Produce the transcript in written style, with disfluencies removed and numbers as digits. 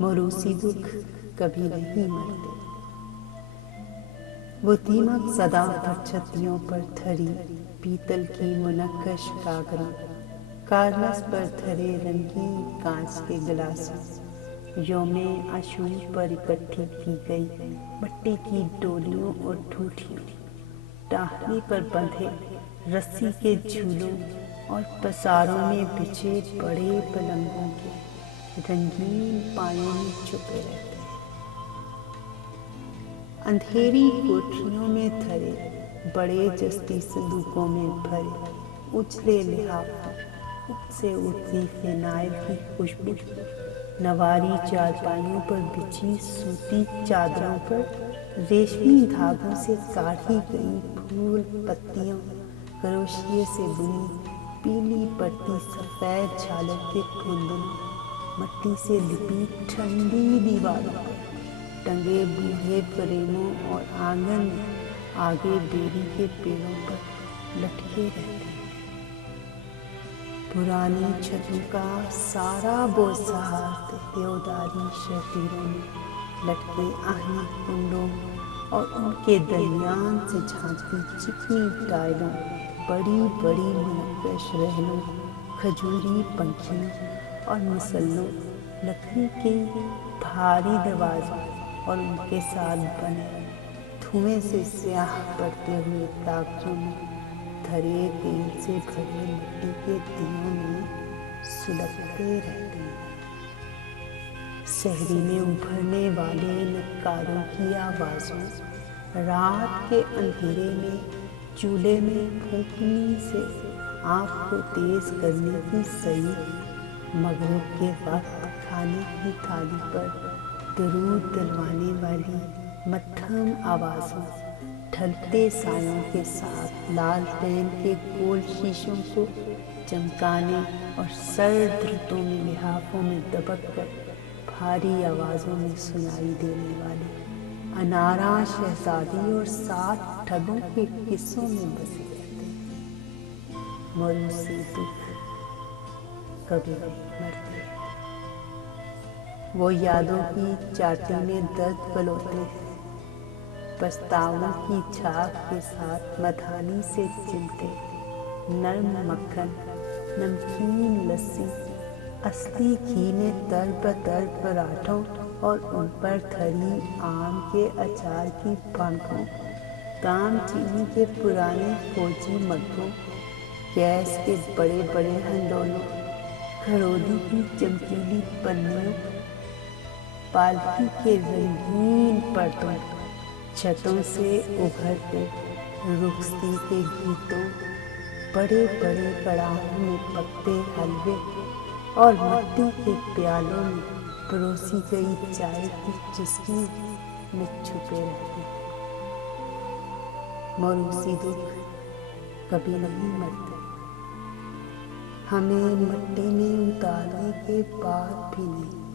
मौरूसी दुख कभी नहीं मरते। वो दीमक सदा पर छतियों पर धरी, पीतल की मुनक्कश कागरों, कारनस पर धरे रंगीन कांच के गिलासों, यौमे आशूर पर इकट्ठी की गई मट्टी की डोलियों और ठूठियों, टाहली पर बंधे रस्सी के झूलों और पसारों में बिछे बड़े पलंगों के रंगीन पायों में छुपे रहते हैं। अंधेरी कोठरियों में धरे बड़े जस्ती संदूकों में भरे उछले लिहाफों से उठती फिनाइल की खुशबू, नवारी चारपाइयों पर बिछी सूती चादरों पर रेशमी धागों से काढ़ी गई फूल पत्तियों, क्रोशिये से बुनी पीली पट्टी सफेद झालर के कुंदनों, मट्टी से लिपी ठंडी दीवारों पर टंगे बूढ़े फ्रेमों और आंगन में आगे बेरी के पेड़ों पर लटके रहते हैं। पुरानी छतों का सारा बोझा देवदारी शतीरों में लटके आही कुंडों और उनके दरमियान से झांकती चिकनी टाइलों, बड़ी बड़ी मुनक्कश रहलों, खजूरी पंखियों और मसल्लों, लकड़ी के भारी दरवाजों और उनके साथ बने धुएं से स्याह पड़ते हुए ताकतों में धरे तेल से भरे मिट्टी के दियों में सुलगते रहते हैं। शहरी में उभरने वाले नक्कारों की आवाज़ों, रात के अंधेरे में चूल्हे में फूंकनी से आँख को तेज करने की सही, मगरिब के वक्त खाने की थाली पर दरूद दिलवाने वाली मध्यम आवाज़ों, ढलते सायों के साथ लाल पेन के गोल शीशों को चमकाने और सर्द ऋतुओं में लिहाफों में दबक कर भारी आवाज़ों में सुनाई देने वाली अनारा शहजादी और 60 ठगों के किस्सों में बसे रहते हैं। मौरूसी दुख कभी नहीं मरते। वो यादों की चाटी में दर्द पलोते हैं, पछतावों की झाग के साथ मधानी से चिमटे नर्म मक्खन, नमकीन लस्सी, असली घी में तर पराठों और उन पर धरी आम के अचार की बांकों, दाम चीनी के पुराने फौजी मग्गों, गैस के बड़े बड़े हंडोलों, खरोदी की चमकीली पन्नियों, पालकी के रंगीन पर्दों, छतों से उभरते रुखसती के गीतों, बड़े बड़े कड़ाहों में पकते हलवे और मिट्टी के प्यालों में परोसी गई चाय की चुस्की में छुपे रहते हैं। मौरूसी दुख कभी नहीं मरते। हमें मिट्टी में उतारने के बाद भी नहीं।